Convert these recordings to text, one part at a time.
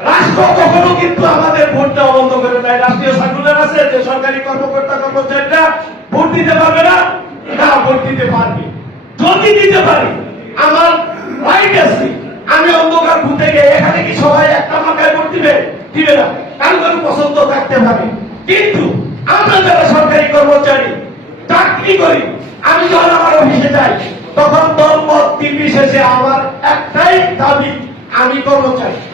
রাষ্ট্র কখনো কিন্তু আমাদের ভোট দেওয়া বন্ধ করে দেয়। রাষ্ট্রীয় সার্কুলার আছে যে সরকারি কর্মকর্তা, কর্মচারীরা ভোট দিতে পারবে না না ভোট দিতে পারবে। যদি দিতে পারি, আমার রাইট আছে। আমি অন্ধকার ভূতে গিয়ে এখানে কি সবাই একটা মাথায় ভোট দিবে? দিবে না। কারণ কারণ পছন্দ থাকতে পারে। কিন্তু আমরা যারা সরকারি কর্মচারী, চাকরি করি, আমি যখন আমার অফিসে যাই, তখন দল মত নির্বিশেষে আমার একটাই দাবি, আমি কর্মচারী।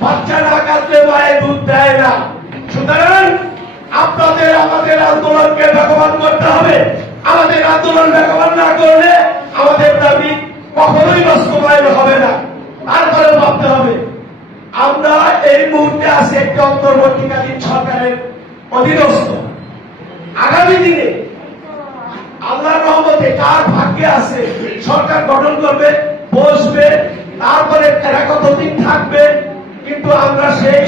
বাচ্চা না কাঁদলে মায়ের দুধ দেয় না। সুতরাং আপনাদের, আমাদের আন্দোলনকে বেগবান করতে হবে। আমাদের আন্দোলন বেগবান না করলে আমাদের দাবি কখনোই বাস্তবায়ন হবে না। আমরা এই মুহূর্তে আগামী দিনে কার সরকার গঠন করবে, বসবে, তারপরে থাকবে কিন্তু আমরা সেই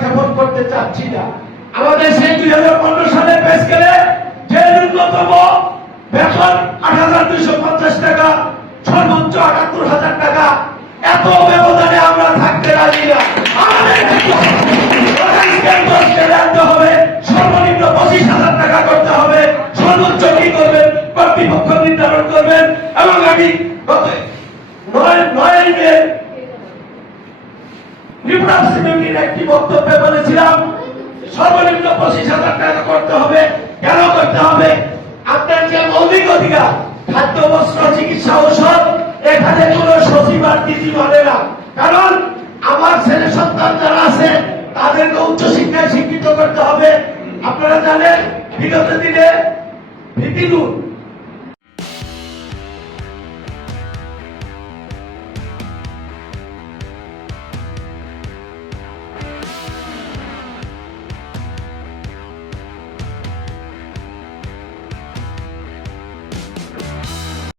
সময় করতে চাচ্ছি না। আমাদের সেই দুই হাজার পনেরো সালে পেশ গেলে যে ন্যূনতম বেতন আট হাজার দুইশো পঞ্চাশ টাকা, সর্বোচ্চ আটাত্তর হাজার টাকা, এত ব্যবধানে আমরা থাকতে রাজি না। আমাদের নয় নয় একটি বক্তব্যে বলেছিলাম, সর্বনিম্ন পঁচিশ হাজার টাকা করতে হবে। কেন করতে হবে? আপনার যে মৌলিক অধিকার, খাদ্য, বস্ত্র, চিকিৎসা, ঔষধ, এখানে কোন সচিব আর দিদি মানে না। কারণ আমার ছেলে সন্তান যারা আছে, তাদেরকে উচ্চশিক্ষায় শিক্ষিত করতে হবে। আপনারা জানেন, বিগত দিনে ভিত্তিনুর